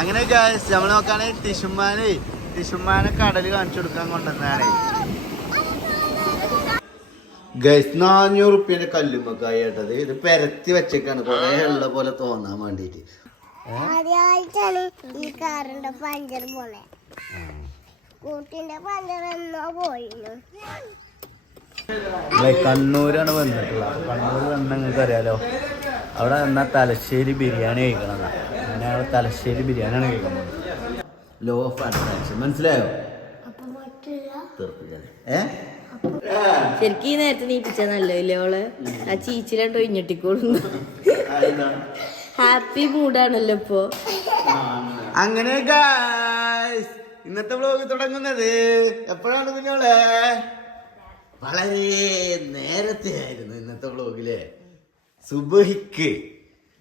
അങ്ങനെ നമ്മൾ നോക്കുകയാണെങ്കിൽ ടിഷുമാനെ കടല് കാണിച്ചു കൊടുക്കാൻ കൊണ്ടുവന്നാണ് ഗൈസ് 400 റുപ്യന്റെ കല്ലുമ്മക്കായി കേട്ടത്. ഇത് പെരത്തി വെച്ചേക്കാണ് കൊറേ ഉള്ള പോലെ തോന്നാൻ വേണ്ടിട്ട്. കണ്ണൂരാണ് വന്നിട്ടുള്ളത്. കണ്ണൂർ വന്ന നിങ്ങൾക്ക് അറിയാലോ, അവിടെ വന്നാൽ തലശ്ശേരി ബിരിയാണി കഴിക്കണതാ. അങ്ങനെ അവിടെ തലശ്ശേരി ബിരിയാണിയാണ് കഴിക്കാൻ പോകുന്നത്. ലോ ഓഫ് അട്രാക്ഷൻ മനസ്സിലായോ? ശരിക്കും ഈ നേരത്തെ നീപ്പിച്ചാ നല്ലല്ലേ അവള് ആ ചീച്ചിലാണ്ട് ഒഴിഞ്ഞിട്ടിക്കോളുന്നു. ഹാപ്പി മൂഡാണല്ലോ ഇപ്പൊ. അങ്ങനെ ഇന്നത്തെ വ്ലോഗ് തുടങ്ങുന്നത് എപ്പോഴാണ് കുഞ്ഞോളെ? വളരെ നേരത്തെ ആയിരുന്നു ഇന്നത്തെ വ്ലോഗിലെ.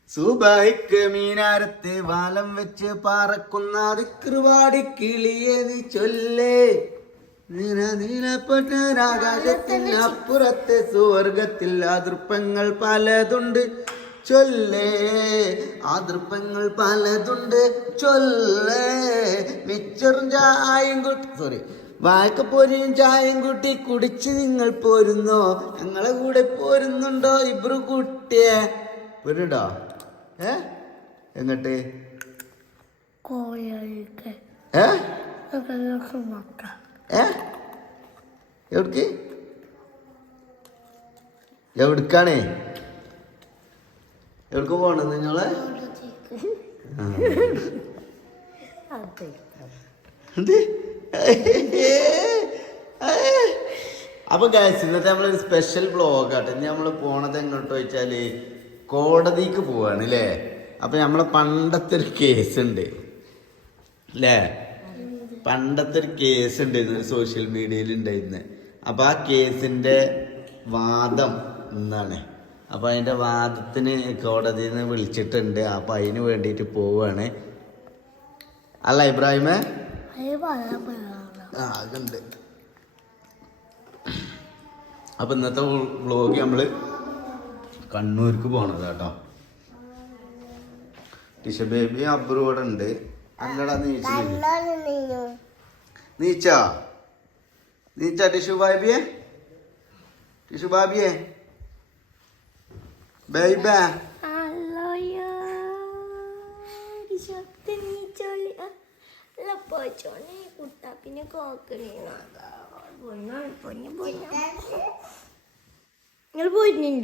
സുബഹിക്ക് മീനാരത്തെ വാലം വെച്ച് പാറക്കുന്ന അതിർവാടി കിളിയെ നീ ചൊല്ലേ. നീലപ്പെട്ടരാകാശത്തിനപ്പുറത്തെ സ്വർഗത്തിൽ ആതൃപ്പങ്ങൾ പലതുണ്ട് ചൊല്ലേ. ആതൃപ്പങ്ങൾ പലതുണ്ട് ചൊല്ലേ. മിച്ചറും ചായയും വാഴക്കപ്പോരിയും ചായയും കൂട്ടി കുടിച്ച് നിങ്ങൾ പോരുന്നോ? ഞങ്ങളെ കൂടെ പോരുന്നുണ്ടോ? ഇബ്രു കുട്ടിയെ പോരുന്നുണ്ടോ? എങ്ങട്ട് എവിടേക്കാണേ? എവിടേക്ക് പോണത് നിങ്ങളെ? അപ്പൊ ഗൈസ് ഇന്നത്തെ നമ്മളൊരു സ്പെഷ്യൽ വ്ളോഗാട്ടെ. ഇനി നമ്മള് പോണത് എങ്ങോട്ട് ചോദിച്ചാല് കോടതിക്ക് പോവാണ് അല്ലേ. അപ്പൊ നമ്മളെ പണ്ടത്തെ ഒരു കേസ് ഉണ്ട് അല്ലേ, പണ്ടത്തെ ഒരു കേസ് ഉണ്ടായിരുന്നു സോഷ്യൽ മീഡിയയിൽ ഉണ്ടായിരുന്നു. അപ്പൊ ആ കേസിന്റെ വാദം എന്നാണ്. അപ്പൊ അതിന്റെ വാദത്തിന് കോടതിയിൽ നിന്ന് വിളിച്ചിട്ടുണ്ട്. അപ്പൊ അതിന് വേണ്ടിയിട്ട് പോവാണ് അല്ല ഇബ്രാഹിമേ? അതുണ്ട്. അപ്പൊ ഇന്നത്തെ വ്ളോഗ് നമ്മള് കണ്ണൂർക്ക് പോണത് കേട്ടോ. ടിഷ ബേബി അബ്രു ഇവിടെ ഉണ്ട്. അല്ലടാ നീച്ചാ ടിഷു ബാബിയെ ബേബേ കുട്ടാപ്പിനെ നിങ്ങൾ പോയിട്ടുണ്ടോ?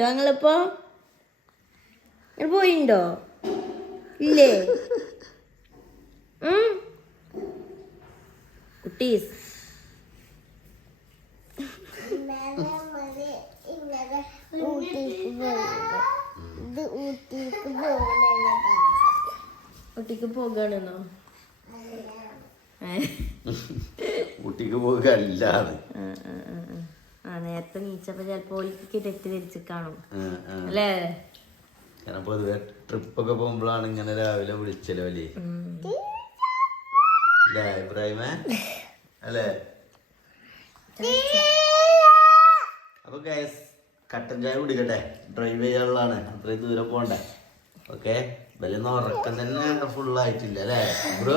നിങ്ങളിപ്പോ നിങ്ങൾ പോയിണ്ടോ? ഇല്ലേ കുട്ടീസ്? ഊട്ടിക്ക് പോകാണെന്നോ? ഊട്ടിക്ക് പോകല്ലാതെ നേരത്തെ നീച്ചപ്പോ ചിലപ്പോ തെറ്റിദ്ധരിച്ച് കാണും അല്ലേ. പൊതുവെ ട്രിപ്പൊക്കെ പോകുമ്പോഴാണ് ഇങ്ങനെ രാവിലെ വിളിച്ചല്ലോ അല്ലേ ഇബ്രാഹിമേ അല്ലേ? അപ്പൊ ഗൈസ് കട്ടൻ ചായ കുടിക്കട്ടെ. ഡ്രൈവ് ചെയ്യാനുള്ളതാണ്, അത്രയും ദൂരം പോണ്ടേ. ഓക്കെ, വലിയൊന്നും ഉറക്കം തന്നെ ഫുള്ളായിട്ടില്ല അല്ലേ ബ്രോ?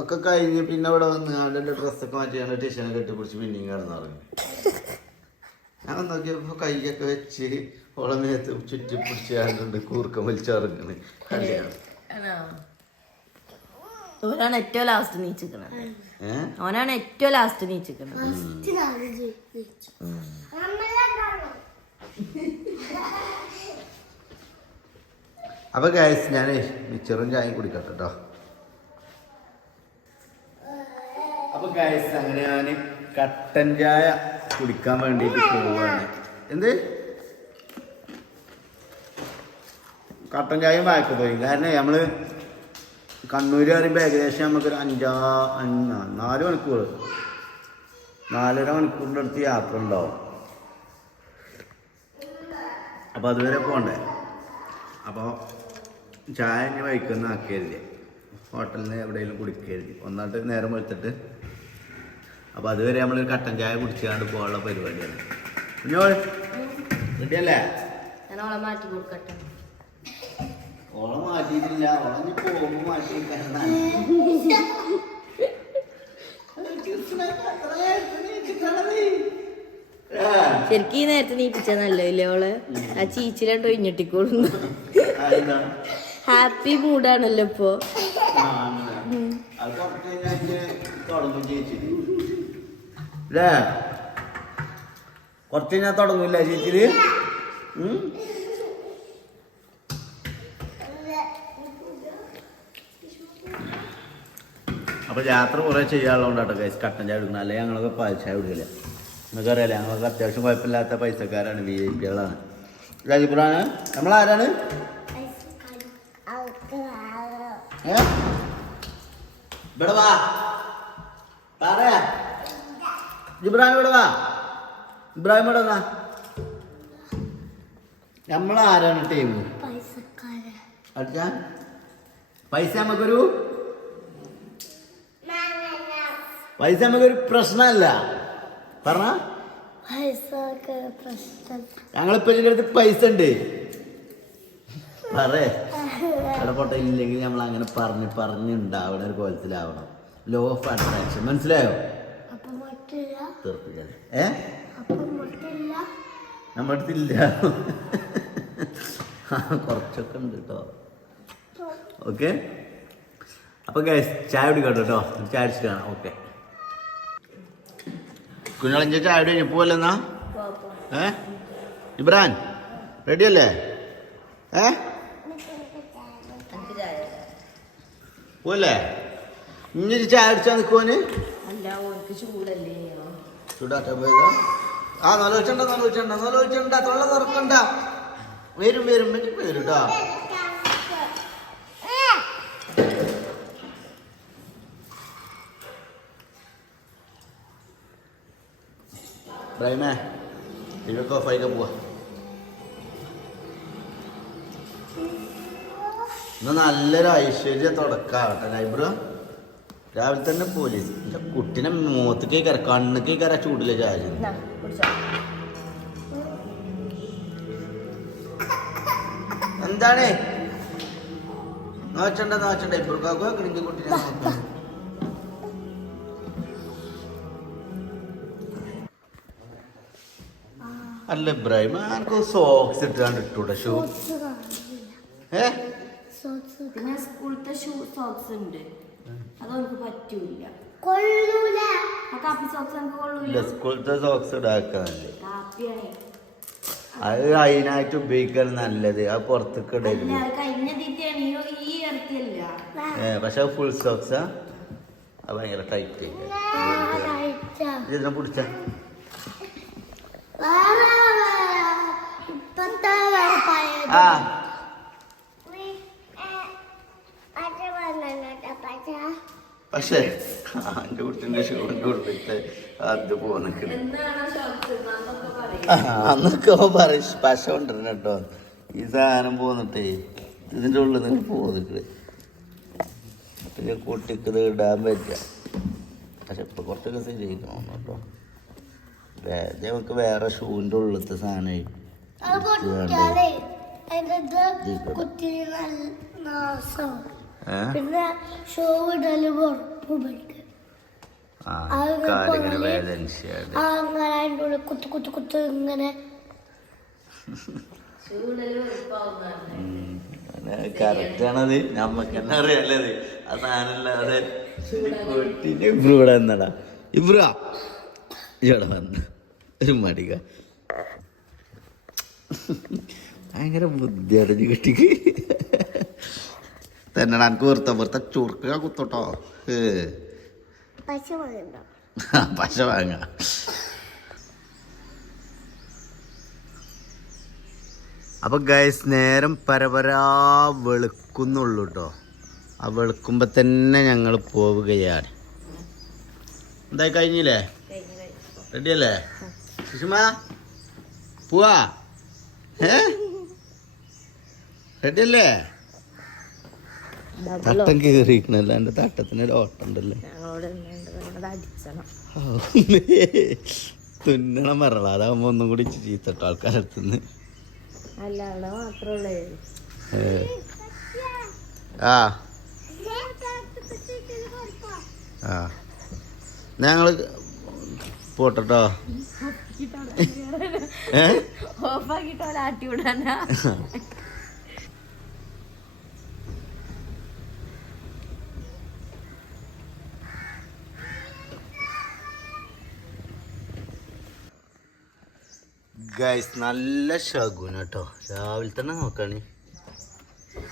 ഒക്കെ കഴിഞ്ഞ് പിന്നെ ഇവിടെ വന്ന് ആളുടെ ഡ്രസ്സൊക്കെ മാറ്റിയാണ് ടീഷനെ കെട്ടിപ്പിടിച്ച് പിന്നെയും കിടന്നുറങ്ങി. ഞാൻ നോക്കിയപ്പോ കൈയൊക്കെ വെച്ച് ഓളെ മേത്ത് ചുറ്റി പിടിച്ചാണ്ട് കൂർക്കം വലിച്ചിറങ്ങണ്. ഓനാണ് ഏറ്റവും ലാസ്റ്റ് നീച്ചിക്കണത്. ഓനാണ് ഏറ്റവും ലാസ്റ്റ് നീച്ചിക്കണത്. അപ്പൊ ഗൈസ് ഞാൻ മിച്ചറും ചായയും കുടിക്കട്ടെ കേട്ടോ. അപ്പൊ ഗൈസ് അങ്ങനെ ഞാൻ കട്ടൻ ചായ കുടിക്കാൻ വേണ്ടിട്ട് പോവാണ്. എന്ത് കട്ടൻ ചായയും വായിക്ക് പോയി. കാരണം നമ്മള് കണ്ണൂർ പറയുമ്പോൾ ഏകദേശം നമുക്കൊരു 4 മണിക്കൂർ 4.5 മണിക്കൂറിൻ്റെ അടുത്ത് യാത്ര ഉണ്ടാവും. അപ്പോൾ അതുവരെ പോകണ്ടേ. അപ്പോൾ ചായ ഇനി വൈക്കുന്ന ആക്കിയരുത്, ഹോട്ടലിൽ നിന്ന് എവിടെയെങ്കിലും കുടിക്കരുത്. ഒന്നായിട്ട് നേരം വെളുത്തിട്ട്. അപ്പോൾ അതുവരെ നമ്മൾ കട്ടൻ ചായ കുടിച്ചാണ്ട് പോകാനുള്ള പരിപാടിയാണ്. റെഡിയല്ലേ? മാറ്റി കൊടുക്കട്ടെ. ഓളെ മാറ്റിയിട്ടില്ല, ഓളെ പോകുമ്പോ മാറ്റിയിരിക്കാൻ. ശരിക്കും ഈ നേരത്തെ നീപ്പിച്ചാ നല്ലല്ലേ ഓള്? ആ ചീച്ചിലാണ്ട് ഒഴിഞ്ഞിട്ടിക്കോളുന്നു. ഹാപ്പി മൂഡാണല്ലോ ഇപ്പൊ. കുറച്ച് ഞാൻ തുടങ്ങൂല ചേച്ചില്. അപ്പൊ യാത്ര കുറെ ചെയ്യാനുള്ളതുകൊണ്ടാട്ടോ ഗൈസ് കട്ടൻ ചായ എടുക്കണം. അല്ലെങ്കിൽ ഞങ്ങളൊക്കെ പാൽ ചായ കുടിക്കില്ല. നിങ്ങൾക്കറിയാലേ ഞങ്ങൾക്ക് അത്യാവശ്യം കുഴപ്പമില്ലാത്ത പൈസക്കാരാണ്, VIP-കളാണ്. രാജിപ്പുറാണ് നമ്മളാരാണ്? ഇവിടെ വാ പറയാ. ഇബ്രാഹിം ഇവിടെ വാ. ഇബ്രാഹിം ഇവിടെ വാ. നമ്മളാരാണ് ടീം? അടിച്ചാ പൈസ നമുക്കൊരു പ്രശ്നമല്ല. പറഞ്ഞ ഞങ്ങളിപ്പോ അടുത്ത് പൈസ ഉണ്ട് പറയേ. ഇടപെട്ട ഇല്ലെങ്കിൽ നമ്മൾ അങ്ങനെ പറഞ്ഞുണ്ടാവണ ഒരു കോലത്തിലാവണം. ലോ ഓഫ് അട്രാക്ഷൻ മനസ്സിലായോ? നമ്മുടെ അടുത്തില്ല. കുറച്ചൊക്കെ ഉണ്ട് കേട്ടോ. ഓക്കെ അപ്പൊ ഗൈസ് ചായ കുടിക്കട്ടോ കേട്ടോ. ചായ അടിച്ചിട്ട് കാണാം. ഓക്കെ കുഞ്ഞാളിഞ്ച ചായ കുടി കഴിഞ്ഞു പോവല്ലെന്നാ. ഇബ്രാൻ റെഡി അല്ലേ? പോവല്ലേ? ഇനി ചായ അടിച്ചാ നിൽക്കുവാന് ചൂടാറ്റാൻ പോയതാ. നോലോച്ചണ്ട തൊള്ള തുറക്കണ്ട. വരും കേട്ടോ. ഇബ്രാഹിമേ ഇതൊക്കെ ഓഫായിക്കാൻ പോവാ. ഇന്ന് നല്ലൊരു ഐശ്വര്യ തുടക്കാവട്ടെ ലൈബ്രോ. രാവിലെ തന്നെ പോലീസ് എന്റെ കുട്ടിനെ മുഖത്തേക്ക് കണ്ണുക്കേക്കര ചൂടില്ല ചായ. എന്താണ് നോച്ചണ്ട ഇപ്പുറക്കാക്കോ കിണിന്റെ കുട്ടിനെ നോക്കാം. അല്ല ഇബ്രാഹിം എനിക്ക് സോക്സ് ഇട്ടാണ്ട് ഇട്ടൂടെ ഷൂ? പിന്നെ സ്കൂളത്തെ ഷൂ സോക്സ് ഉണ്ട്, അതൊന്നും പറ്റൂല. സ്കൂളത്തെ സോക്സ് ഇടാക്കാനല്ലേ? അത് അതിനായിട്ട് ഉപയോഗിക്കാൻ നല്ലത്. അത് പുറത്തേക്ക് ഇടരുത്. പക്ഷെ ഫുൾ സോക്സാ അത് ഭയങ്കര ടൈറ്റ്. ഇതിനെ പിടിച്ച പക്ഷേ എന്റെ കുട്ടിന്റെ ഷൂവിന്റെ ഉള്ളിട്ട് അത് പോന്നൊക്കെ അന്നൊക്കെ പറയും പശ കൊണ്ടിരുന്ന കേട്ടോ. ഈ സാധനം പോന്നിട്ടേ ഇതിന്റെ ഉള്ളിൽ നിന്ന് പോന്നിട്ട് പിന്നെ കുട്ടിക്ക് ഇത് ഇടാൻ പറ്റുക. പക്ഷെ ഇപ്പൊ കുറച്ചൊക്കെ ശരിയാക്കണം കേട്ടോ. നമുക്ക് വേറെ ഷൂവിന്റെ ഉള്ളിലത്തെ സാധനം പിന്നെ ഷൂ ഇടല് കുത്തു ഇങ്ങനെ കറക്റ്റ് ആണത്. നമ്മക്ക് തന്നെ അറിയാലത് ആ സാധനല്ലാതെ ഇബ്രൂടെ എന്നടാ ഇബ്രാ ഇവിടെ വന്ന ഒരു മടിക ഭയങ്കര ബുദ്ധിയാണ് കുട്ടിക്ക് തന്നെ. എനിക്ക് വെറുത്ത ചുറുക്ക കുത്തോട്ടോ. പശ വാങ്ങ. അപ്പൊ ഗൈസ് നേരം പരപരാ വെളുക്കുന്നുള്ളൂ കേട്ടോ. ആ വെളുക്കുമ്പോ തന്നെ ഞങ്ങൾ പോവുകയാണ്. എന്തായി കഴിഞ്ഞില്ലേ? റെഡിയല്ലേ സുഷമ? പോവാ? റെഡിയല്ലേ? തട്ടം കയറിയിരിക്കണല്ലോ. എൻ്റെ തട്ടത്തിനൊരു ഓട്ടം ഉണ്ടല്ലോ. തുന്നണം പറയല. അതാകുമ്പോ ഒന്നും കൂടി ചീത്തട്ടോ ആൾക്കാരടുത്തുനിന്ന്. ആ ആ ഞങ്ങള് പോട്ടോ. ഓഫാക്കിട്ടോ ആട്ടി വിടാനാ. ഗൈസ് നല്ല ശകുന കേട്ടോ. രാവിലെ തന്നെ നോക്കണി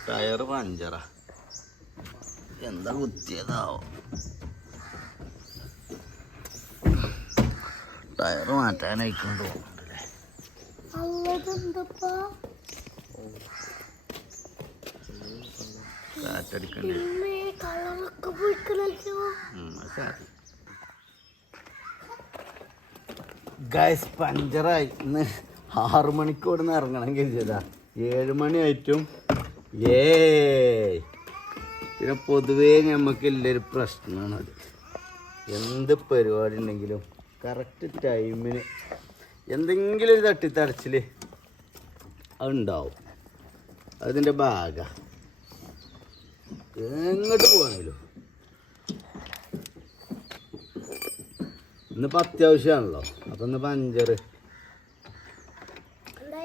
ടയർ പഞ്ചറാ. എന്താ കുത്തിയതാവോ? ടയർ മാറ്റാനായിക്കൊണ്ട് തോന്നുന്നുണ്ടല്ലേ. കാറ്റടിക്കണ്ടേ. ഗൈസ് പഞ്ചറായി. ഇന്ന് 6 മണിക്ക് ഇവിടെ നിന്ന് ഇറങ്ങണം കരുതിയതാ. 7 മണിയായിട്ടും പിന്നെ പൊതുവേ നമുക്കുള്ളൊരു പ്രശ്നമാണത്. എന്ത് പരിപാടി ഉണ്ടെങ്കിലും കറക്റ്റ് ടൈമിന് എന്തെങ്കിലും ഒരു തട്ടിത്തടച്ചിൽ അതുണ്ടാവും. അതിൻ്റെ ഭാഗം എങ്ങോട്ട് പോകാനല്ലോ. ഇന്നിപ്പോൾ അത്യാവശ്യമാണല്ലോ. അപ്പം ഇന്ന് പഞ്ചർ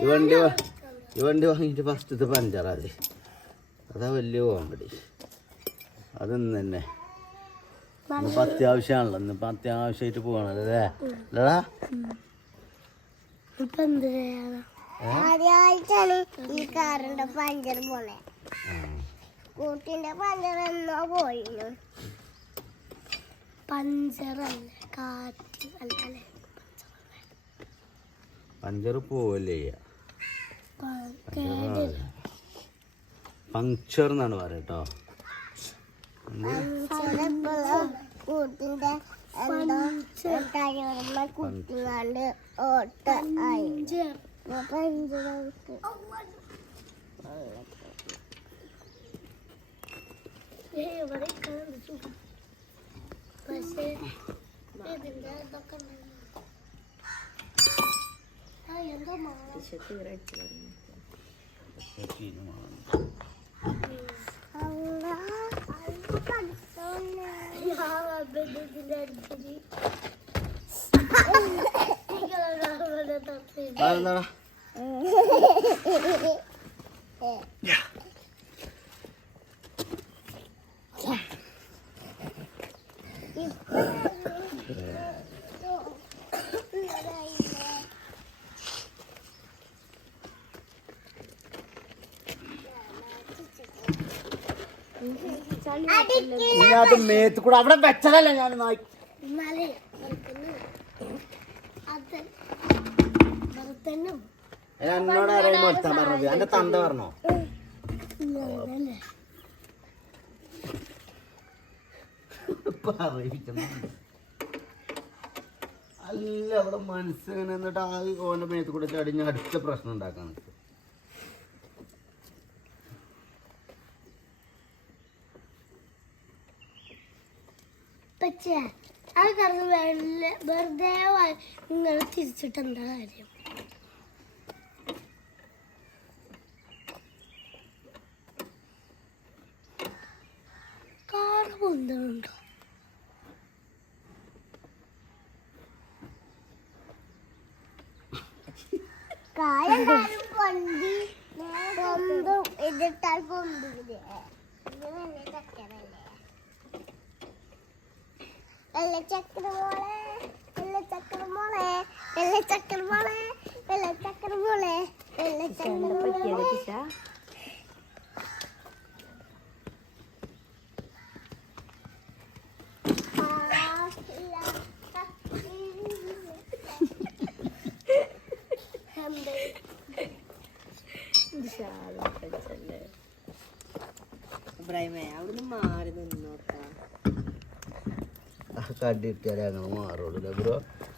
ഈ വണ്ടി വാങ്ങിയിട്ട് ഫസ്റ്റത്തെ പഞ്ചറാ. അതാ വലിയ കോമഡി. അതൊന്നും തന്നെ ഇന്നിപ്പോൾ അത്യാവശ്യമാണല്ലോ. ഇന്നിപ്പോൾ അത്യാവശ്യമായിട്ട് പോകണല്ലോ അല്ലേ അല്ലടാ? ആദ്യമായിട്ടാണ് ഈ കാറിന്റെ പഞ്ചർ പോലെ. കൂട്ടിന്റെ പഞ്ചർ എന്നോ പോയിരുന്നു. പഞ്ചറല്ല കാറ്റ് അല്ലേ. പഞ്ചർ പോവല്ലേ പങ്ക്ചർ എന്നാണ് പറയട്ടോ. കൂട്ടിന്റെ കുട്ടിങ്ങാണ്ട് ഓട്ട ആയി. പക്ഷേ ഇതിന്റെ ഇതൊക്കെ എന്തോ അത് മേത്ത് കൂടെ അവിടെ വെച്ചതല്ല ഞാൻ എന്നോട് ആരെയും മൊത്തം പറഞ്ഞത്. എന്റെ തന്ത പറഞ്ഞോ? അല്ല അവിടെ മനസ്സിങ്ങനെ എന്നിട്ട് ആ ഓന്റെ മേത്ത് കൂടെ ചടിഞ്ഞ് അടുത്ത പ്രശ്നം ഉണ്ടാക്കാൻ നിൽക്കും. പക്ഷേ അത് കാരണം വെറുതെ നിങ്ങൾ തിരിച്ചിട്ട് എന്താ കാര്യം? കാറ് പൊന്തണുണ്ടോ? കാലെല്ലാരും പൊന്തി പൊന്തും ഇതിട്ടാൽ പൊന്തില്ലേ. ഇത് നല്ല ചക്കരല്ലേ. വെള്ളച്ചക്കരമോളെ വെള്ളച്ചക്കരമോളെ വെള്ളച്ചക്കരമോളെ വെള്ളച്ചക്കരമോളെ വെള്ളച്ചക്കരമോളെ. അവിടുന്ന് മാറി നിന്നോട്ടാ. കടി കിട്ടിയാലേ അങ്ങനെ മാറുള്ളൂ ബ്രോ.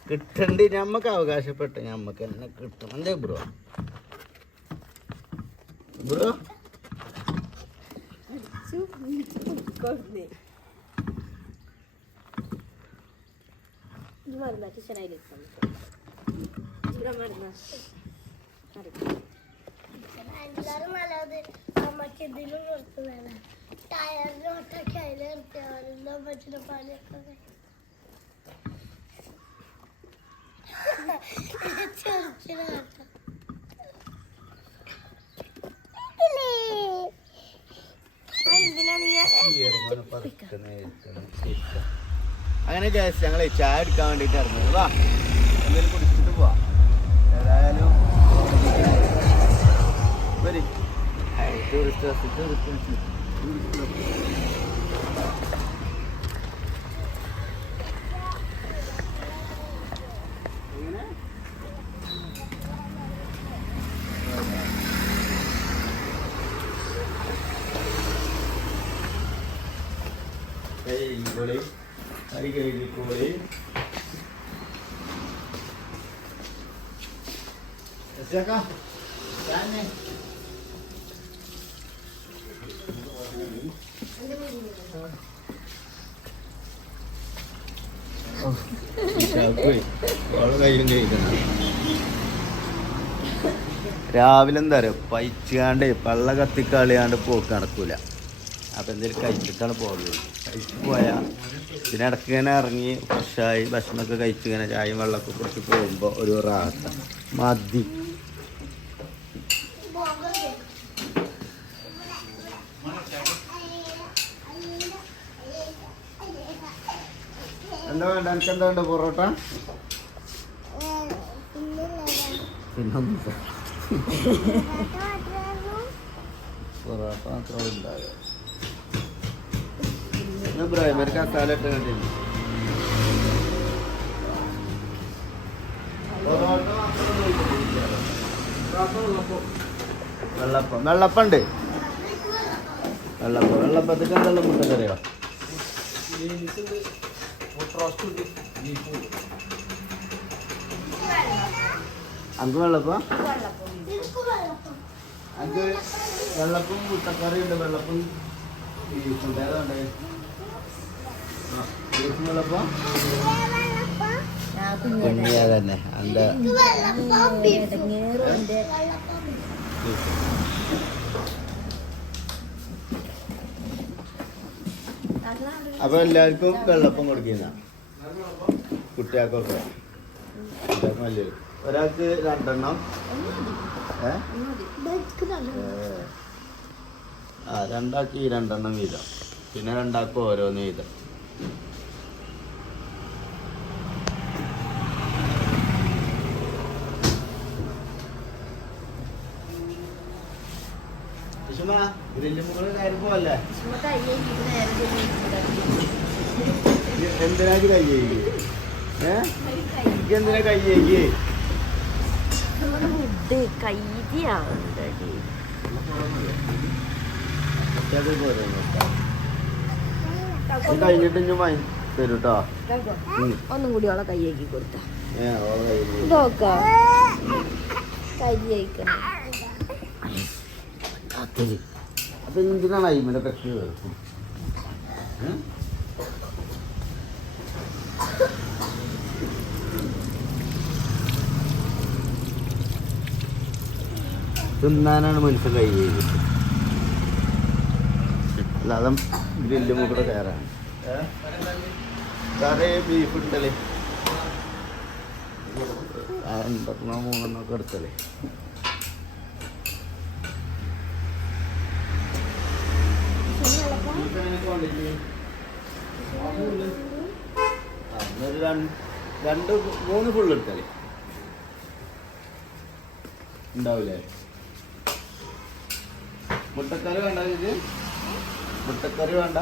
കിട്ടണ്ടി ഞമ്മക്ക് അവകാശപ്പെട്ട ഞമ്മക്ക് തന്നെ കിട്ടണല്ലേ ബ്രോ. ബ്രോ എല്ലാരും നല്ലത് മറ്റേതിലും നിർത്തുന്നതാണ്. ടയറിലോട്ടൊക്കെ അതിലെടുത്താലും പറ്റുന്ന പണിയൊക്കെ ചെറുക്കിനാട്ടോ അങ്ങനെ ഗൈസ് ഞങ്ങൾ ചായ എടുക്കാൻ വേണ്ടിട്ട് ഇറങ്ങി വാ എന്തെങ്കിലും കുടിച്ചിട്ട് പോവാ ഏതായാലും രാവിലെ എന്താ പറയുക പൈച്ചാണ്ട് പള്ള കത്തിക്കളിയാണ്ട് പോക്ക് നടക്കൂല. അപ്പം എന്തെങ്കിലും കഴിച്ചിട്ടാണ് പോകുന്നത്. കഴിച്ച് പോയാൽ പിന്നെ ഇടയ്ക്ക് ഇങ്ങനെ ഇറങ്ങി ഫ്രഷായി ഭക്ഷണമൊക്കെ കഴിച്ച് ഇങ്ങനെ ചായയും വെള്ളമൊക്കെ കുറിച്ച് പോകുമ്പോൾ ഒരു റാത്ത മതി. എന്താ വേണ്ട എനിക്ക് എന്താ വേണ്ട പൊറോട്ട പിന്നൊന്നും പൊറോട്ട മാത്രം ഉണ്ടാകുക. ബ്രൈമർ കസാല ഇട്ട് കണ്ടില്ല വെള്ളപ്പം വെള്ളപ്പുണ്ട് വെള്ളപ്പത്തേക്ക് എന്തെല്ലാം മുട്ടക്കറിയോ അങ്ക് വെള്ളപ്പം അങ്ക് വെള്ളപ്പം മുട്ടക്കറി ഉണ്ട് വെള്ളപ്പം ബീഫുണ്ട് ഏതാണ്ട് ബീഫ് വെള്ളപ്പം കുഞ്ഞിയാ തന്നെ അതിൻ്റെ അപ്പൊ എല്ലാവർക്കും വെള്ളപ്പം കൊടുക്കുന്ന കുട്ടികൾക്കൊക്കെ വലിയ ഒരാൾക്ക് 2 എണ്ണം ആ 2 ആൾക്ക് 2 എണ്ണം വീതം പിന്നെ 2 ആൾക്ക് ഓരോന്ന് വീതം. പോവല്ലേ എന്തിനാ കൈ എന്തിനാ കൈ കഴിഞ്ഞിട്ട് ഞാൻ വാങ്ങി തരും കേട്ടോ. ഒന്നും കൂടി ഓളെ കൈയാക്കി കൊടുത്ത കൈ അപ്പൊ എന്തിനാണ് അയിമനെ കട്ടി തിന്നാനാണ് മനുഷ്യൻ കൈ ചെയ്തത് അല്ലാതെ ഗ്രില്ലും കൂടെ കയറാണ്. കറി ബീഫ് ഇട്ടല്ലേ 2 3 എടുത്തല്ലേ ഒരു 2 3 ഫുള്ള് എടുത്തല്ലേ ഉണ്ടാവില്ലേ. മുട്ടക്കറി വേണ്ട ഇത് മുട്ടക്കറി വേണ്ട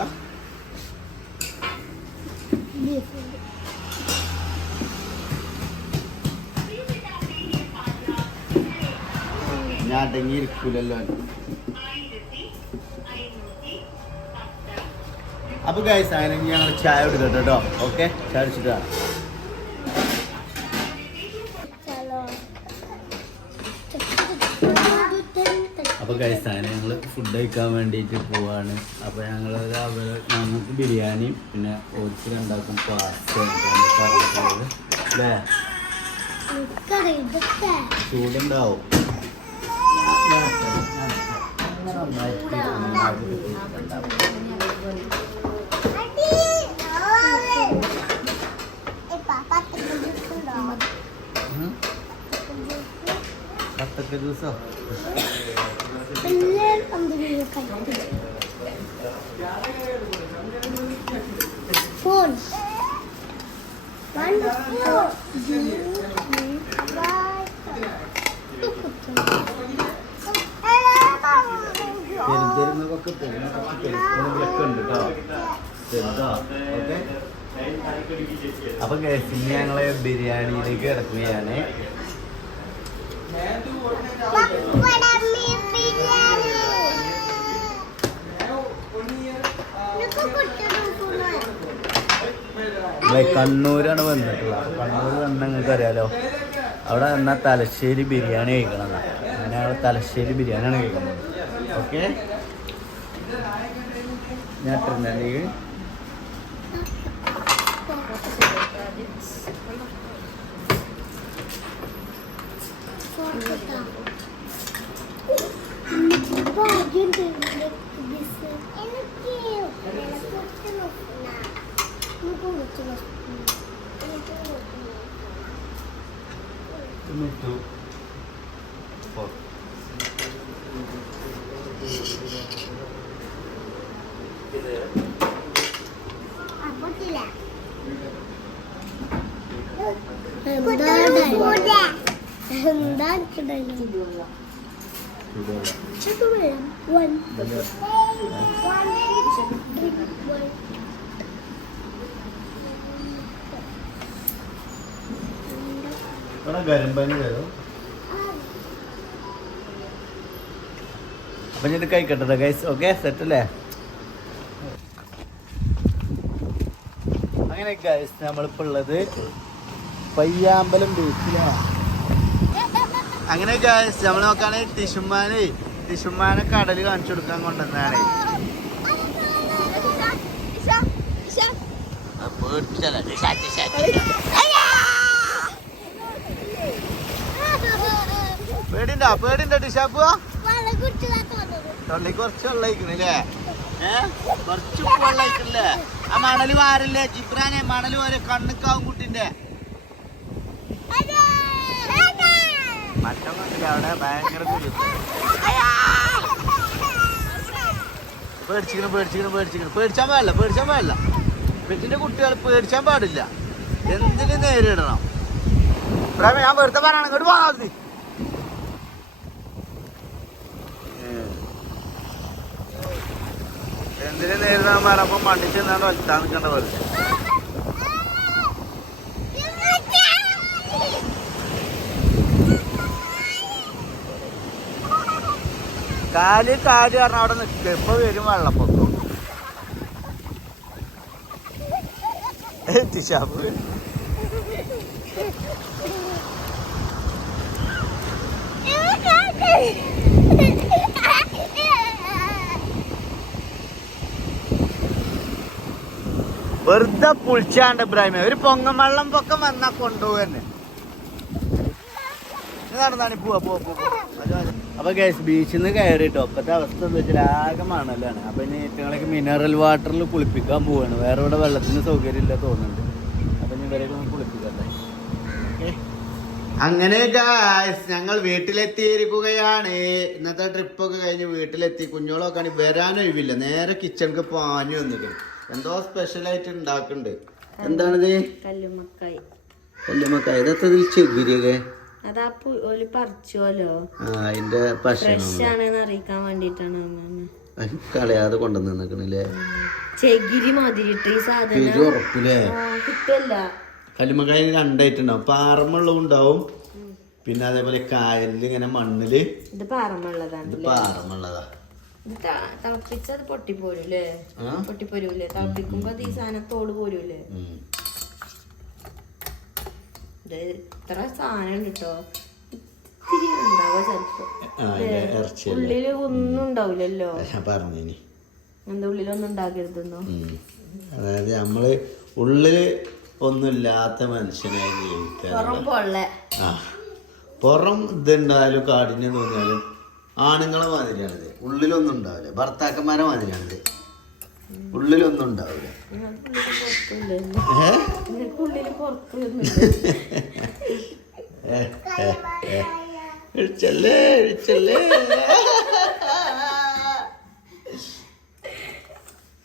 ഞാൻ അടങ്ങിയിരിക്കൂലല്ലോ. അപ്പൊ ഗൈസ് അങ്ങനെ ഞങ്ങൾ ചായ എടുക്കട്ടെ കേട്ടോ. ഓക്കെ ചായ അടിച്ചിട്ട് കാണാം. അപ്പോൾ ഗൈസ് അങ്ങനെ ഞങ്ങൾ ഫുഡ് കഴിക്കാൻ വേണ്ടിയിട്ട് പോവാണ്. അപ്പോൾ ഞങ്ങൾക്ക് ബിരിയാണിയും പിന്നെ ഓർക്ക് 2 ആൾക്കും പാസ്ത അല്ലേ ചൂടുണ്ടാവും. നന്നായിട്ട് ജ്യൂസോ എല്ലാവരും എന്തെങ്കിലും കഴിക്കും. ഫോൺ പെരുന്തരുന്നതൊക്കെ പെരുന്നൊക്കെ ഉണ്ട് കേട്ടോ ചെറുതോ ഓക്കെ. അപ്പൊ ഇനി ഞങ്ങള് ബിരിയാണിയിലേക്ക് കിടക്കുകയാണ്. കണ്ണൂരാണ് വന്നിട്ടുള്ളത്. കണ്ണൂർ വന്ന നിങ്ങൾക്ക് അറിയാലോ, അവിടെ വന്നാൽ തലശ്ശേരി ബിരിയാണി കഴിക്കണതാണ്. അങ്ങനെ ഞങ്ങൾ തലശ്ശേരി ബിരിയാണിയാണ് കഴിക്കുന്നത്. ഓക്കെ ഞാൻ ട്രെൻഡിലേക്ക് ഗരമ്പനി തരും. അപ്പൊ ഞാൻ കഴിക്കട്ടെ ഗൈസ്. ഓക്കെ സെറ്റ് അല്ലേ? അങ്ങനെ ഗൈസ് നമ്മളിപ്പോ ഉള്ളത് പയ്യാമ്പലം ബീച്ചിലാണ്. അങ്ങനെ ഗൈസ് നമ്മൾ നോക്കുകയാണെങ്കിൽ ടിഷുമാനെ കടല് കാണിച്ചു കൊടുക്കാൻ കൊണ്ടുവന്നതാണ്. പേടിണ്ടോ ടിഷാപ്പ? തൊള്ളി കുറച്ച് വെള്ളയിക്കണല്ലേ? കുറച്ച് വെള്ളയിക്കണല്ലേ? ആ മണല് വാരല്ലേ ജിബ്രാനെ? മണല് വാര കണ്ണുക്കാവും കുട്ടിന്റെ മറ്റം കണ്ടില്ല. അവിടെ ഭയങ്കര പേടിച്ചാൻ പാടില്ല. പെറ്റിന്റെ കുട്ടികൾ പേടിച്ചാൻ പാടില്ല. എന്തിനും നേരിടണം. ഞാൻ വെറുതെ പറയണം. ഇങ്ങോട്ട് പോകാതെ എന്തിനും നേരിടാൻ പറഞ്ഞപ്പോ മണ്ണിച്ച് നിന്നാണ്ട് വലിച്ചാൻ നിൽക്കേണ്ട പോലെ. കാല് പറഞ്ഞ അവിടെ നിൽക്കുക. ഇപ്പൊ വരും വെള്ളപ്പൊക്കം. ടിഷാപ്പ് വെറുതെ പുളിച്ചാണ്ട് ഇബ്രാഹിമേ. ഒരു പൊങ്ങം പൊക്കം വന്നാ കൊണ്ടുപോകന്നെ. നടന്നാണ് പോവാ. അപ്പൊ ഗൈസ് ബീച്ചിൽ നിന്ന് കയറിട്ടോ. അപ്പത്തെ അവസ്ഥ എന്താ വെച്ചാൽ ആകെ മണലാണ്. അപ്പൊ ഇനി ഞങ്ങളൊക്കെ മിനറൽ വാട്ടറിൽ കുളിപ്പിക്കാൻ പോവാണ്. വേറെ ഇവിടെ വെള്ളത്തിന് സൗകര്യം ഇല്ല തോന്നുന്നുണ്ട്. അപ്പൊ ഇനി ഇവരെയൊക്കെ ഒന്ന് കുളിപ്പിക്കട്ടെ. അങ്ങനെ ഗൈസ് ഞങ്ങൾ വീട്ടിലെത്തിയിരിക്കുകയാണ്. ഇന്നത്തെ ട്രിപ്പൊക്കെ കഴിഞ്ഞ് വീട്ടിലെത്തി. കുഞ്ഞോളൊക്കെ വരാനൊഴിവില്ല. നേരെ കിച്ചണിക്ക് പാഞ്ഞു വന്നിട്ട് എന്തോ സ്പെഷ്യലായിട്ട് ഉണ്ടാക്കുന്നുണ്ട്. എന്താണിത്? കല്ലുമ്മക്കായ്. ഇതത്തിൽ ചെവിരിയൊക്കെ പറിച്ചോലോ. അതിന്റെ ഫ്രഷാണെന്ന് അറിയിക്കാൻ വേണ്ടിട്ടാണ് കളയാതെ കൊണ്ടുവന്നില്ലേ. ചെകിരി മതിരിട്ട് ഈ സാധനം ഉറപ്പില്ലേ കിട്ടില്ല. കല്ലുമ്മക്കായ രണ്ടായിട്ടുണ്ടാവും. പാറമുള്ളതും ഉണ്ടാവും, പിന്നെ അതേപോലെ കായലിൽ ഇങ്ങനെ മണ്ണില്. ഇത് പാറമുള്ളതാണ്. തിളപ്പിച്ചത് പൊട്ടിപ്പോരൂലേ? തിളപ്പിക്കുമ്പോ ഈ സാധനം തോട് പോരൂലേ? ഇത്ര സാധനം കിട്ടോ. ഇത്തിരി ഉണ്ടാവുക ചെലപ്പോ. ഉള്ളില് ഒന്നും ഉണ്ടാവില്ലല്ലോ. എന്താ ഉള്ളിലൊന്നും ഉണ്ടാക്കരുതെന്നോ? അതായത് നമ്മള് ഉള്ളില് ഒന്നുമില്ലാത്ത മനുഷ്യനായി ജീവിക്കുക. പുറം ഇതുണ്ടായാലും കാടിനെ തോന്നിയാലും ആണുങ്ങളെ മാതിരിയാണിത്. ഉള്ളിലൊന്നും ഉണ്ടാവില്ല. ഭർത്താക്കന്മാരെ മാതിരിയാണിത്. ഉള്ളിലൊന്നും ഉണ്ടാവില്ല. ഇടിച്ചല്ലേ ഇടിച്ചല്ലേ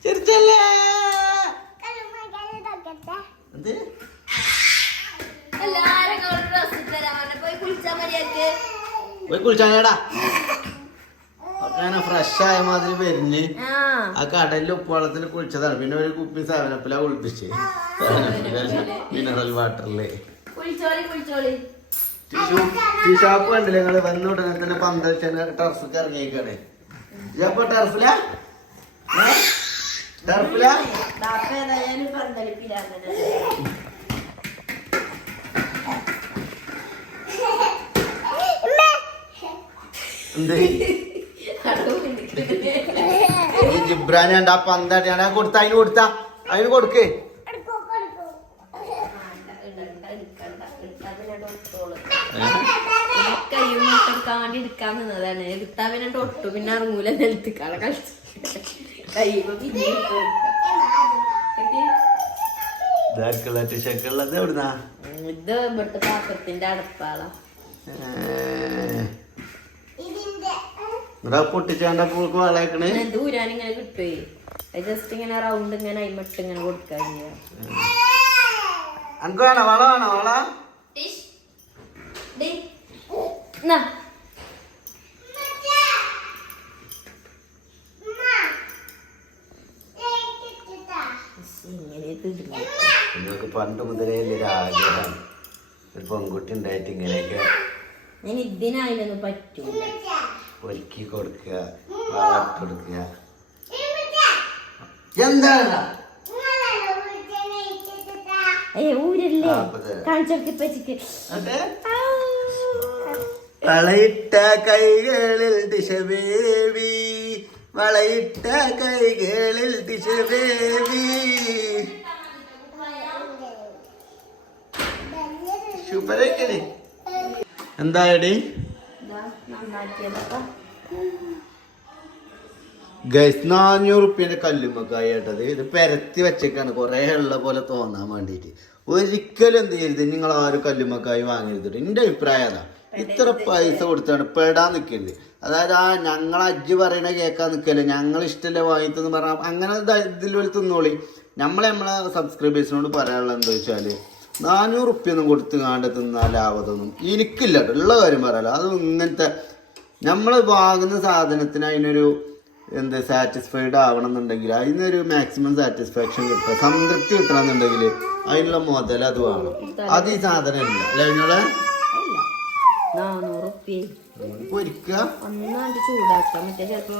ചിരിച്ചല്ലേ എന്ത് പോയി കുളിച്ചാടാ അങ്ങനെ ഫ്രഷ് ആയ മാതിരി വരുന്ന് ആ കടലിൽ ഉപ്പുവെള്ളത്തിൽ കുളിച്ചതാണ് പിന്നെ ഒരു കുപ്പി സെവനപ്പിലാ കുളിപ്പിച്ച് മിനറൽ വാട്ടറില് ഷാപ്പ് കണ്ടില്ല നിങ്ങള് വന്ന ഉടനെ തന്നെ പന്തൽ ടർഫിക്ക് ഇറങ്ങിയേക്കാണ് ഇപ്പൊ ടർഫിലാ ടർഫിലാ എന്ത് ജിബ്രാനുണ്ട് ആ പന്താട്ടി ഞാൻ കൊടുത്ത അതിന് കൊടുക്കേ കൈ എടുക്കാൻ നിന്നതാണ് എടുത്താ പിന്നെ തൊട്ടു പിന്നെ ഇറങ്ങൂല നിലത്തിക്കാളെ കളിച്ചു കഴിയുമ്പോ പിന്നെ ഇത് ഇവിടുത്തെ പാത്രത്തിന്റെ അടപ്പാളാ പൊട്ടിച്ചാണ്ട പൂക്ക് വളയക്കണേ ദൂരാനിങ്ങനെ കിട്ടുവേ ജസ്റ്റ് ഇങ്ങനെ റൗണ്ട് ഇങ്ങനെ അയിമട്ട് ഇങ്ങനെ കൊടുക്കാ ചെയ്യാ അനക്ക് വേണോ വള വേണോ വള നിങ്ങൾക്ക് പണ്ട് മുതലേ ഒരു ആഗ്രഹം ഒരു പെൺകുട്ടി ഉണ്ടായിട്ട് ഇങ്ങനെയൊക്കെ ഞാൻ ഇതിനായാലൊന്നും പറ്റൂല ഒരുക്കി കൊടുക്കുക വളർത്തി കൊടുക്കുക എന്താണ് ഊരല്ലേ കാണിച്ചോക്കെ വളയിട്ട കൈകളിൽ ദിശബേബി വളയിട്ട കൈകളിൽ ദിശബേബി സൂപ്പറേക്കണേ എന്തായടി ഗൈസ് 400 കല്ലുമ്മക്കായി കേട്ടത് ഇത് പെരത്തി വെച്ചേക്കാണ് കൊറേ ഉള്ള പോലെ തോന്നാൻ വേണ്ടിട്ട് ഒരിക്കലും എന്ത് ചെയ്യരുത് നിങ്ങൾ ആരും കല്ലുമ്മക്കായി വാങ്ങരുത് എന്റെ അഭിപ്രായം അതാ ഇത്ര പൈസ കൊടുത്താണ് പെടാൻ നിൽക്കരുത് അതായത് ആ ഞങ്ങൾ അജ്ജ് പറയണ കേൾക്കാൻ നിൽക്കല്ലേ ഞങ്ങൾ ഇഷ്ടമല്ലേ വാങ്ങിത്തെന്ന് പറഞ്ഞാൽ അങ്ങനെ ഇതിൽ തിന്നോളി നമ്മളെ സബ്സ്ക്രൈബേഴ്സിനോട് പറയാനുള്ളത് എന്താ വെച്ചാല് 400 ഒന്നും കൊടുത്ത് കാണ്ട് തിന്നാൽ ലാഭത്തൊന്നും എനിക്കില്ല ഉള്ള കാര്യം പറയാലോ അത് ഇങ്ങനത്തെ നമ്മൾ വാങ്ങുന്ന സാധനത്തിന് അതിനൊരു എന്ത് സാറ്റിസ്ഫൈഡ് ആവണം എന്നുണ്ടെങ്കിൽ അതിനൊരു മാക്സിമം സാറ്റിസ്ഫാക്ഷൻ കിട്ടുക സംതൃപ്തി കിട്ടണമെന്നുണ്ടെങ്കിൽ അതിനുള്ള മുതൽ അത് വേണം അത് ഈ സാധനം ഇല്ല അല്ലെ നിങ്ങളെ 400 പൊരിക്കുക ഒന്നാണ്ട് ചൂടാക്കാം മറ്റേ ചിലപ്പോ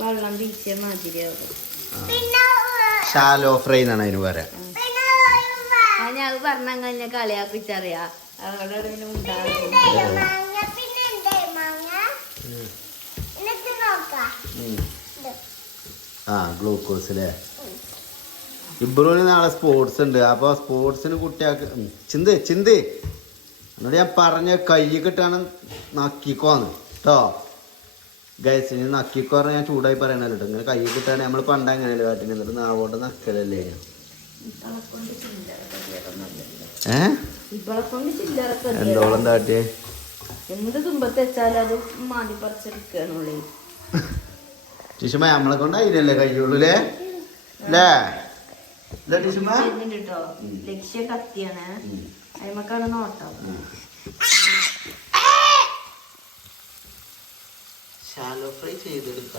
വെള്ളം വീശിയ മാതിരിയാകും ഷാലോ ഫ്രൈ എന്നാണ് അതിന് പറയാം ഞാൻ പറഞ്ഞ കഴിഞ്ഞ കളിയാക്കിച്ചറിയാ അവിടെ ഉണ്ടാകും ആ ഗ്ലൂക്കോസ് അല്ലേ ഇബ്രൂന് നാളെ സ്പോർട്സ് ഉണ്ട് അപ്പൊ സ്പോർട്സിന് കുട്ടിയാക്ക് ചിന്ത് എന്നോട് ഞാൻ പറഞ്ഞ കൈ കിട്ടാണ് നക്കിക്കോന്ന് കേട്ടോ ഗൈസ് ഇനി നക്കിക്കോ പറഞ്ഞാൽ ഞാൻ ചൂടായി പറയണല്ലോ കേട്ടോ ഇങ്ങനെ കൈ കിട്ടാണ് നമ്മൾ പണ്ട് എങ്ങനെയല്ലേ കാട്ടിന് എന്നിട്ട് നാവോട്ട് നക്കലല്ലേ എന്തോളം താട്ടിയേ എന്ത് തുമ്പത്ത് വെച്ചാലും അത് മാതി പറിച്ചെടുക്കണുള്ളേ ടിഷുമ നമ്മളെ കൊണ്ട് അതിനല്ലേ കഴിയുള്ളൂ അല്ലേ ടിഷുമ കേട്ടോ ലക്ഷ്യം കത്തിയാണ് അയമക്കാണ് നോട്ടം ഷാലോ ഫ്രൈ ചെയ്തെടുത്ത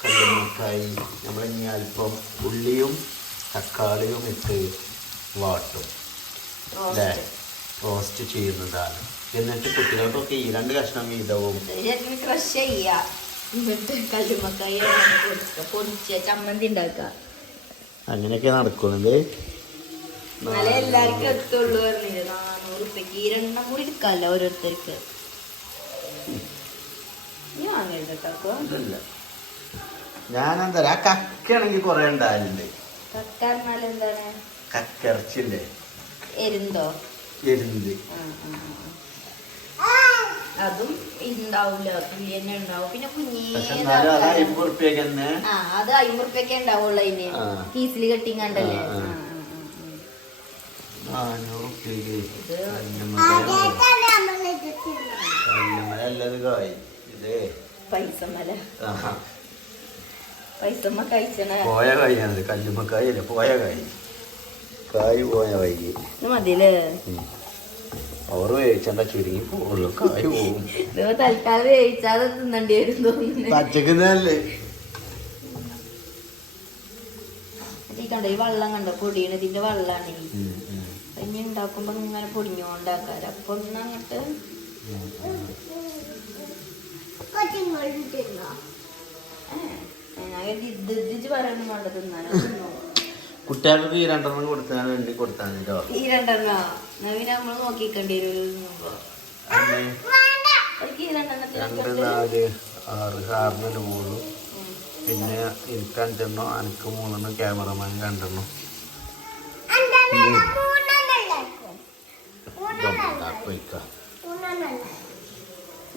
കല്ലുമ്മക്കായി നമ്മളിനി അല്പം ഉള്ളിയും തക്കാളിയും ഇട്ട് വാട്ടും അല്ലേ റോസ്റ്റ് ചെയ്യുന്നതാണ് എന്നിട്ട് കുട്ടികൾക്കൊക്കെ ഈ 2 കഷ്ണം വീതവും ക്രഷ് ചെയ്യാ എന്നിട്ട് കല്ലുമ്മക്കായി പൊടിച്ച ചമ്മന്തി ഉണ്ടാക്കുക അങ്ങനെയൊക്കെ നടക്കുന്നത് എന്നാലേ എല്ലാവർക്കും എത്തുള്ളൂ പറഞ്ഞില്ലേ 400 ഈ 2 കൂടി എടുക്കാമല്ലോ ഓരോരുത്തർക്ക് നീ വാങ്ങരുത് കേട്ടോ ഞാനെന്താ ആ കക്കയാണെങ്കിൽ കുറെ ഉണ്ടായാലുണ്ട് കക്ക പറഞ്ഞാൽ എന്താണ് കക്കിറച്ചില്ലേ എരുന്തോ എരുന്ത് അതും ഉണ്ടാവില്ല തുല്യന്നെ ഉണ്ടാവും പിന്നെ അത് 50 റുപ്യൊക്കെ ഉണ്ടാവുള്ളൂ അതിന് പീസിൽ കെട്ടിങ്ങാണ്ടല്ലേ എല്ലാവരും കായ് ഇതേ പൈസമ്മല ആഹാ. പൈസമ്മ കഴിച്ചണ പോയ കായാണത് കല്ലുമ്മക്കായ അല്ലേ പോയ കായ് കായ് പോയ വൈകി ഇത് മതിയല്ലേ അവർ വേവിച്ചണ്ട ചുരുങ്ങി പോകുള്ളൂ കായ് പോകും ഇത് തൽക്കാലം വേവിച്ചാതെ തിന്നണ്ടി വരും തോന്നുന്നു പച്ചക്കുന്നല്ലേ കണ്ടോ ഈ വെള്ളം കണ്ടോ പൊടിയണ ഇതിന്റെ വെള്ളമാണ് ഇനി ഉണ്ടാക്കുമ്പോ ഇങ്ങനെ പൊടിഞ്ഞോണ്ടാക്കാറ് അപ്പൊ ഒന്ന് അങ്ങോട്ട് ഇത് പറയണം വേണ്ട തിന്നാനോ കുട്ടികൾക്ക് ഈ 2 കൊടുത്താൽ വേണ്ടി കൊടുത്താൽ കേട്ടോ ഈ 2 പിന്നെ നമ്മള് നോക്കിക്കേണ്ടി വരും ഈ 2, 4, 6 6 3 പിന്നെ എനിക്ക് 5 എനിക്ക് 3 ക്യാമറമാൻ 2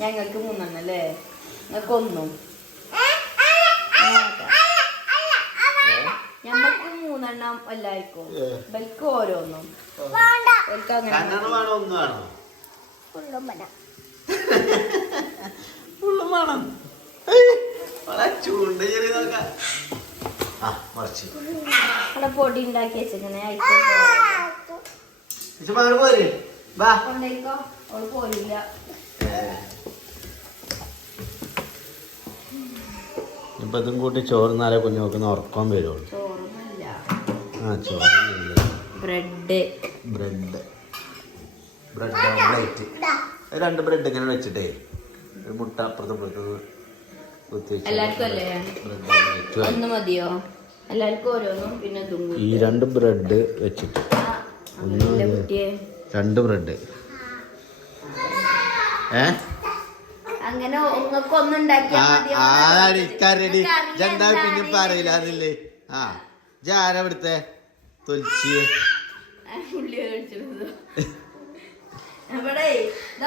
ഞങ്ങൾക്ക് 3 അല്ലേ നിങ്ങൾക്ക് 1 ഞമ്മക്ക് 3 എല്ലാവർക്കും ബൽക്ക് ഓരോന്നും ബൽക്ക് അങ്ങനെ ഫുള്ളും വേണം ചൂണ്ട ചെറിയ നോക്കാം ആ മറിച്ച് അവിടെ പൊടി ഉണ്ടാക്കി വെച്ചിങ്ങനെ പോരെ വാ കൊണ്ടേക്കോ അവള് പോരില്ല ഇപ്പൊ ഇതും കൂട്ടി ചോറുന്നാലേ കുഞ്ഞു നോക്കുന്ന ഉറക്കം വരുള്ളൂ ചോറൊന്നുമില്ല ആ ചോറ് bread bread bread omelette 2 bread ഇങ്ങനെ വെച്ചിട്ടേ ഒരു മുട്ട അപ്പുറത്ത് കുത്തി എല്ലാവർക്കും അല്ലേ ബ്രെഡ് ഒന്ന് മതിയോ എല്ലാവർക്കും ഓരോന്നും പിന്നെ ഇതും കൂടി. ഈ 2 ബ്രെഡ് വെച്ചിട്ട് അങ്ങനെയല്ലേ കുട്ടിയെ 2 ബ്രെഡ് അങ്ങനെ നിങ്ങൾക്ക് ഒന്നുണ്ടാക്കിയാ ജണ്ടാ പിന്നെ പറയില്ല അതില്ലേ ആ ആരാ ഇവിടുത്തെ തൊലിച്ചിയെ ഉള്ളി കഴിച്ചത് ഇവിടെ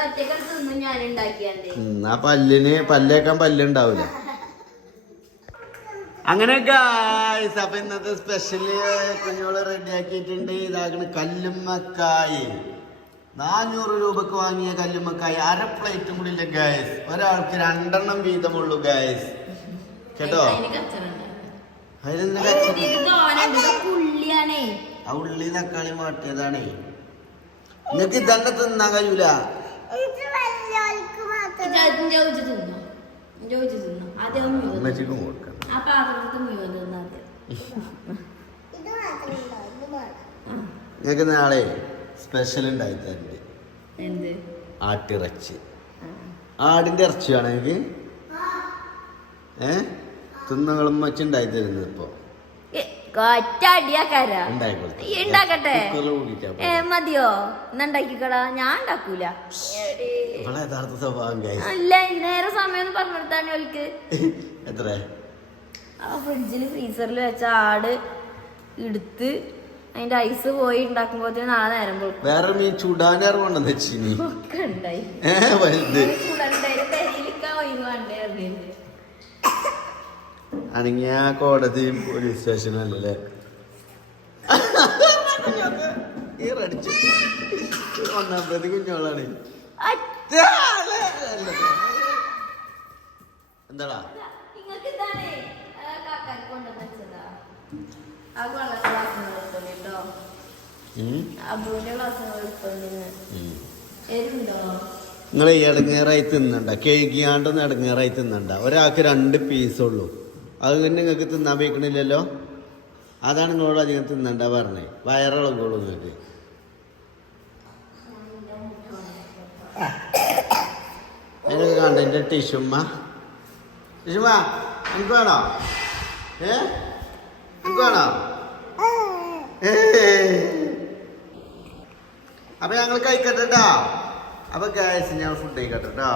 ഒറ്റക്കൊന്നും ഞാൻ ഉണ്ടാക്കിയാണ്ടേ ആ പല്ലേക്കാൻ പല്ലുണ്ടാവൂല അങ്ങനെ ഗായ്സ് അപ്പൊ ഇന്നത്തെ സ്പെഷ്യല് കുഞ്ഞോള് റെഡി ആക്കിയിട്ടുണ്ട് ഇതാകണ കല്ലുമ്മക്കായി 400 രൂപക്ക് വാങ്ങിയ കല്ലുമ്മക്കായി 1/2 പ്ലേറ്റും കൂടി ഇല്ല ഗായ്സ് ഒരാൾക്ക് 2 വീതമുള്ളൂ ഗായ്സ് കേട്ടോ അതിലെന്താ ആ ഉള്ളി തക്കാളി മാറ്റിയതാണേ നിങ്ങക്ക് ഇതന്നെ തിന്നാൻ കഴിയൂല അമ്മച്ചിക്കും കൊടുക്കണം നിങ്ങക്ക് നാളെ സ്പെഷ്യൽ ഉണ്ടായി തരണ്ട് ആട്ടിറച്ചി ആടിന്റെ ഇറച്ചി വേണം എനിക്ക് തിന്നങ്ങളും വെച്ച് ഉണ്ടായി തരുന്നത് ഇപ്പൊ ഉണ്ടാക്കട്ടെ മതിയോ ഇന്നുണ്ടാക്കിക്കടാ ഞാൻ ഉണ്ടാക്കൂല യഥാർത്ഥ സ്വഭാവം അല്ല നേരെ സമയം പറഞ്ഞെടുത്താണ് അവൾക്ക് എത്ര ആ ഫ്രിഡ്ജില് ഫ്രീസറിൽ വെച്ച ആട് എടുത്ത് അതിന്റെ ഐസ് പോയി ഉണ്ടാക്കുമ്പോഴത്തേന് നാളെ നേരം പോകും വേറെ മീൻ ചുടാനറിവുണ്ടെന്ന് വെച്ചീനി ഒക്കെ ഉണ്ടായി അണങ്ങിയ കോടതിയും പോലീസ് സ്റ്റേഷനും അല്ലല്ലേ ഈറടിച്ചു 1-ാം പ്രതി കുഞ്ഞോളാണ് എന്താടാ നിങ്ങൾ ഇടങ്ങേറായി തിന്നണ്ട കേൾക്കിയാണ്ടൊന്നും ഇടങ്ങേറായി തിന്നണ്ട ഒരാൾക്ക് 2 പീസുള്ളൂ അത് തന്നെ നിങ്ങൾക്ക് തിന്നാൻ വയ്ക്കണില്ലല്ലോ അതാണ് നിങ്ങളോട് അധികം തിന്നണ്ട പറഞ്ഞേ വയറിളകുള്ളൂ നിങ്ങൾക്ക് അതിനൊക്കെ കണ്ട എൻ്റെ ടിഷുമ്മ എനിക്ക് വേണോ എനിക്ക് വേണോ അപ്പൊ ഞങ്ങൾ കഴിക്കട്ടെ കേട്ടോ അപ്പൊ ഗായ്സ് ഞാൻ ഫുഡ് കഴിക്കട്ടെ കേട്ടോ